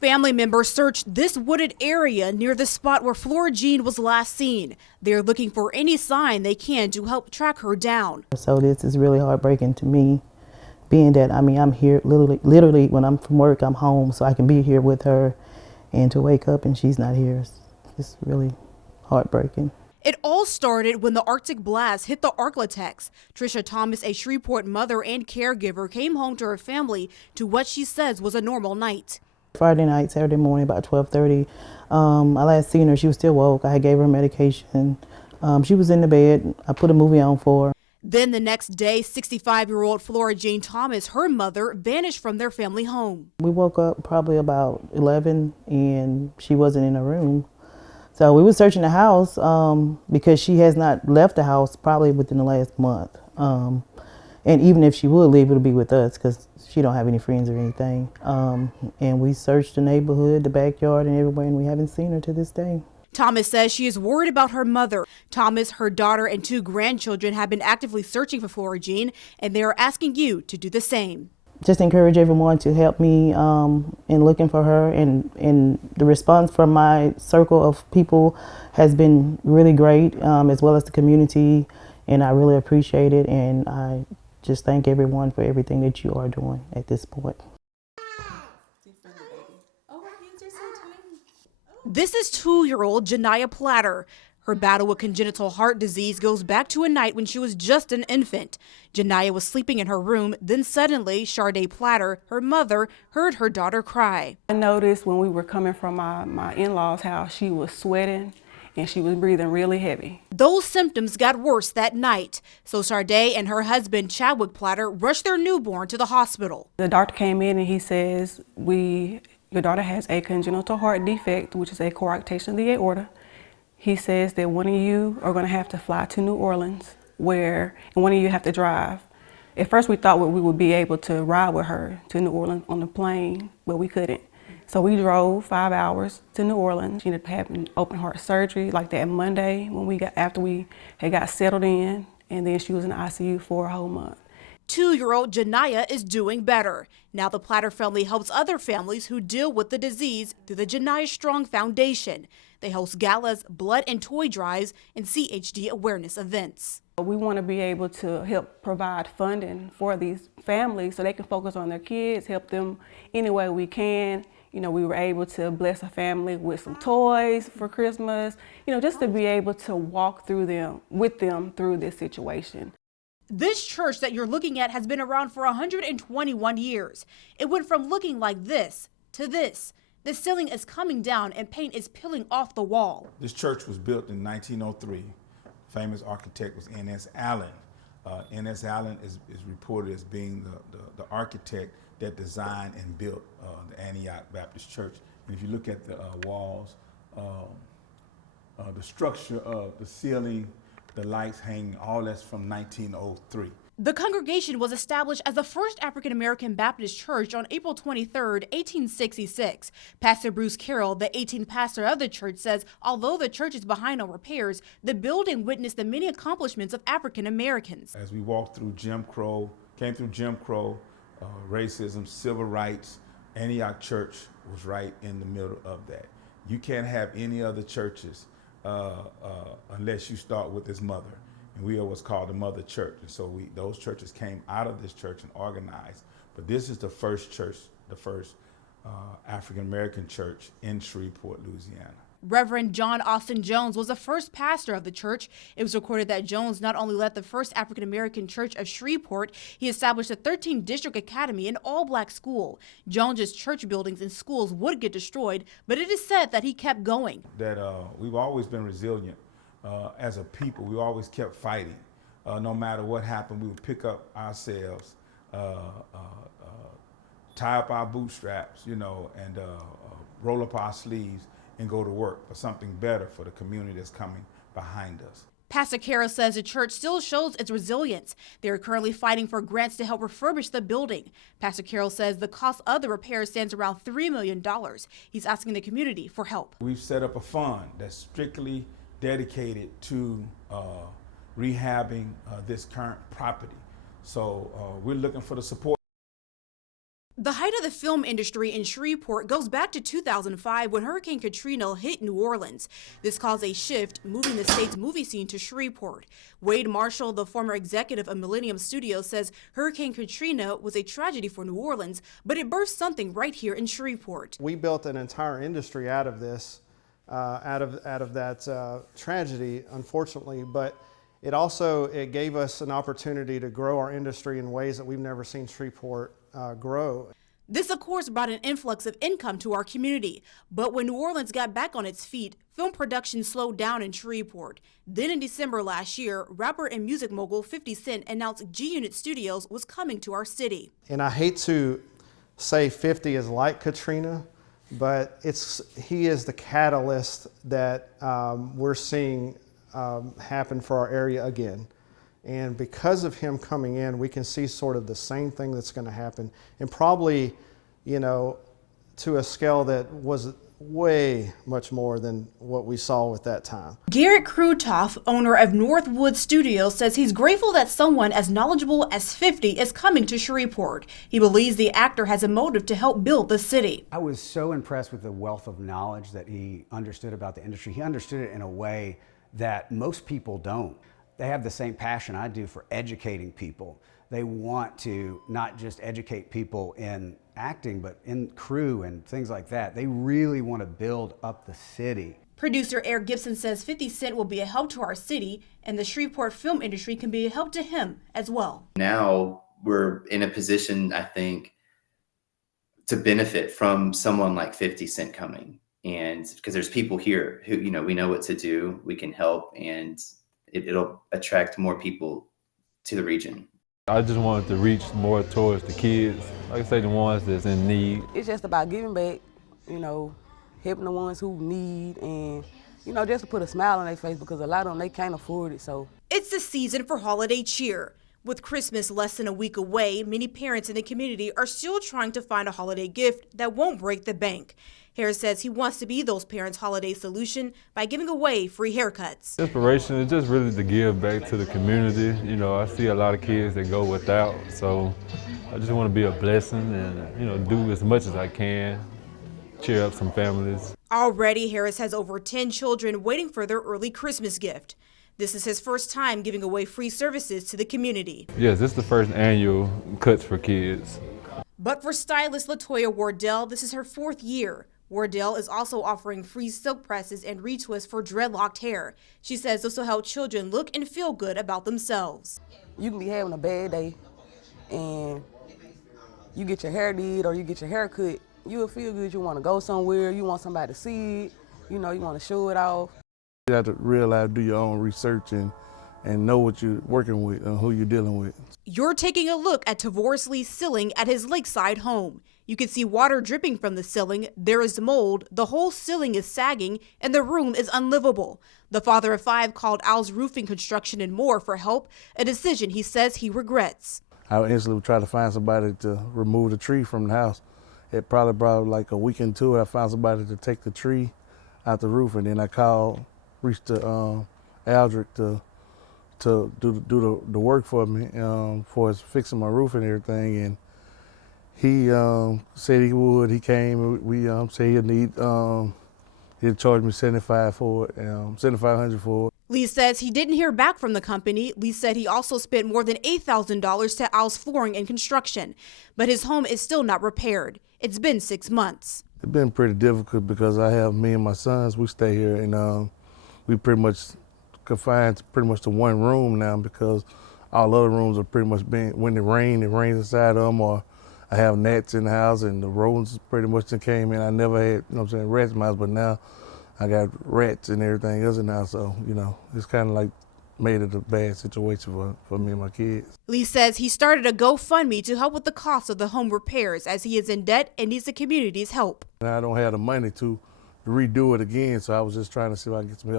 Family members searched this wooded area near the spot where Flora Jean was last seen. They're looking for any sign they can to help track her down. So this is really heartbreaking to me, being that, I'm here literally when I'm from work, I'm home, so I can be here with her, and to wake up and she's not here, it's really heartbreaking. It all started when the Arctic blast hit the Arklatex. Trisha Thomas, a Shreveport mother and caregiver, came home to her family to what she says was a normal night. Friday night, Saturday morning, about 12:30. I last seen her, she was still woke. I gave her medication. She was in the bed. I put a movie on for her. Then the next day, 65-year-old Flora Jean Thomas, her mother, vanished from their family home. We woke up probably about 11 and she wasn't in her room. So we were searching the house because she has not left the house probably within the last month. And even if she would leave, it'll be with us because she don't have any friends or anything. And we searched the neighborhood, the backyard, and everywhere, and we haven't seen her to this day. Thomas says she is worried about her mother. Thomas, her daughter, and 2 grandchildren have been actively searching for Flora Jean, and they are asking you to do the same. Just encourage everyone to help me in looking for her, and the response from my circle of people has been really great, as well as the community, and I really appreciate it, and I just thank everyone for everything that you are doing at this point. This is 2-year-old Janiyah Platter. Her battle with congenital heart disease goes back to a night when she was just an infant. Janiyah was sleeping in her room, then suddenly Sharday Platter, her mother, heard her daughter cry. I noticed when we were coming from my in-laws' house, she was sweating and she was breathing really heavy. Those symptoms got worse that night, so Sharday and her husband Chadwick Platter rushed their newborn to the hospital. The doctor came in and he says, your daughter has a congenital heart defect, which is a coarctation of the aorta. He says that one of you are going to have to fly to New Orleans, and one of you have to drive. At first we thought we would be able to ride with her to New Orleans on the plane, but we couldn't. So we drove 5 hours to New Orleans. She ended up having open heart surgery like that Monday after we had got settled in, and then she was in the ICU for a whole month. 2-year-old Janiyah is doing better. Now the Platter family helps other families who deal with the disease through the Janiyah Strong Foundation. They host galas, blood and toy drives, and CHD awareness events. We want to be able to help provide funding for these families so they can focus on their kids, help them any way we can. We were able to bless a family with some toys for Christmas, just to be able to walk with them through this situation. This church that you're looking at has been around for 121 years. It went from looking like this to this. The ceiling is coming down and paint is peeling off the wall. This church was built in 1903. Famous architect was N.S. Allen. N.S. Allen is reported as being the architect that designed and built the Antioch Baptist Church. And if you look at the walls, the structure of the ceiling, the lights hanging, all that's from 1903. The congregation was established as the first African-American Baptist church on April 23, 1866. Pastor Bruce Carroll, the 18th pastor of the church, says although the church is behind on repairs, the building witnessed the many accomplishments of African Americans. As we walked through Jim Crow, racism, civil rights, Antioch Church was right in the middle of that. You can't have any other churches unless you start with this mother. And we are what's called the mother church. And so those churches came out of this church and organized. But this is the first church, the first African-American church in Shreveport, Louisiana. Reverend John Austin Jones was the first pastor of the church. It was recorded that Jones not only led the first African-American church of Shreveport, he established a 13-district academy and all-black school. Jones's church buildings and schools would get destroyed, but it is said that he kept going. That we've always been resilient as a people. We always kept fighting. No matter what happened, we would pick up ourselves, tie up our bootstraps, and roll up our sleeves and go to work for something better for the community that's coming behind us. Pastor Carroll says the church still shows its resilience. They are currently fighting for grants to help refurbish the building. Pastor Carroll says the cost of the repairs stands around $3 million. He's asking the community for help. We've set up a fund that's strictly dedicated to rehabbing this current property. So we're looking for the support. The height of the film industry in Shreveport goes back to 2005 when Hurricane Katrina hit New Orleans. This caused a shift, moving the state's movie scene to Shreveport. Wade Marshall, the former executive of Millennium Studios, says Hurricane Katrina was a tragedy for New Orleans, but it birthed something right here in Shreveport. We built an entire industry out of this, out of that tragedy, unfortunately, but it gave us an opportunity to grow our industry in ways that we've never seen Shreveport grow. This, of course, brought an influx of income to our community. But when New Orleans got back on its feet, film production slowed down in Shreveport. Then in December last year, rapper and music mogul 50 Cent announced G-Unit Studios was coming to our city. And I hate to say 50 is like Katrina, but he is the catalyst that we're seeing happen for our area again. And because of him coming in, we can see sort of the same thing that's going to happen, and probably, to a scale that was way much more than what we saw at that time. Garrett Krutoff, owner of Northwood Studios, says he's grateful that someone as knowledgeable as 50 is coming to Shreveport. He believes the actor has a motive to help build the city. I was so impressed with the wealth of knowledge that he understood about the industry. He understood it in a way that most people don't. They have the same passion I do for educating people. They want to not just educate people in acting, but in crew and things like that. They really want to build up the city. Producer Eric Gibson says 50 Cent will be a help to our city, and the Shreveport film industry can be a help to him as well. Now we're in a position, I think, to benefit from someone like 50 Cent coming. And because there's people here who, we know what to do, we can help, and it'll attract more people to the region. I just wanted to reach more towards the kids, like I say, the ones that's in need. It's just about giving back, helping the ones who need, and, just to put a smile on their face, because a lot of them, they can't afford it, so. It's the season for holiday cheer. With Christmas less than a week away, many parents in the community are still trying to find a holiday gift that won't break the bank. Harris says he wants to be those parents' holiday solution by giving away free haircuts. Inspiration is just really to give back to the community. I see a lot of kids that go without, so I just want to be a blessing and, do as much as I can, cheer up some families. Already, Harris has over 10 children waiting for their early Christmas gift. This is his first time giving away free services to the community. Yes, this is the first annual cuts for kids. But for stylist Latoya Wardell, this is her 4th year. Wardell is also offering free silk presses and retwists for dreadlocked hair. She says this will help children look and feel good about themselves. You can be having a bad day, and you get your hair did or you get your hair cut, you will feel good. You want to go somewhere, you want somebody to see it, you want to show it off. You have to realize, do your own research and know what you're working with and who you're dealing with. You're taking a look at Tavoris Lee's ceiling at his lakeside home. You can see water dripping from the ceiling, there is mold, the whole ceiling is sagging, and the room is unlivable. The father of 5 called Al's Roofing Construction and More for help, a decision he says he regrets. I instantly would try to find somebody to remove the tree from the house. It probably brought like a week into it. I found somebody to take the tree out the roof, and then I reached to Aldrich to do the work for me, for fixing my roof and everything. And he said he would. He came. We said he'd need. He'd charge me $75 for it, $7,500 for it. Lee says he didn't hear back from the company. Lee said he also spent more than $8,000 to Al's Flooring and Construction, but his home is still not repaired. It's been 6 months. It's been pretty difficult because I have me and my sons. We stay here, and we pretty much confined to pretty much to one room now because all other rooms are pretty much when it rains inside of them, or I have gnats in the house, and the rodents pretty much came in. I never had, rats in my house, but now I got rats and everything else in the house, so, it's kind of like made it a bad situation for me and my kids. Lee says he started a GoFundMe to help with the cost of the home repairs as he is in debt and needs the community's help. And I don't have the money to redo it again, so I was just trying to see if I can get some help.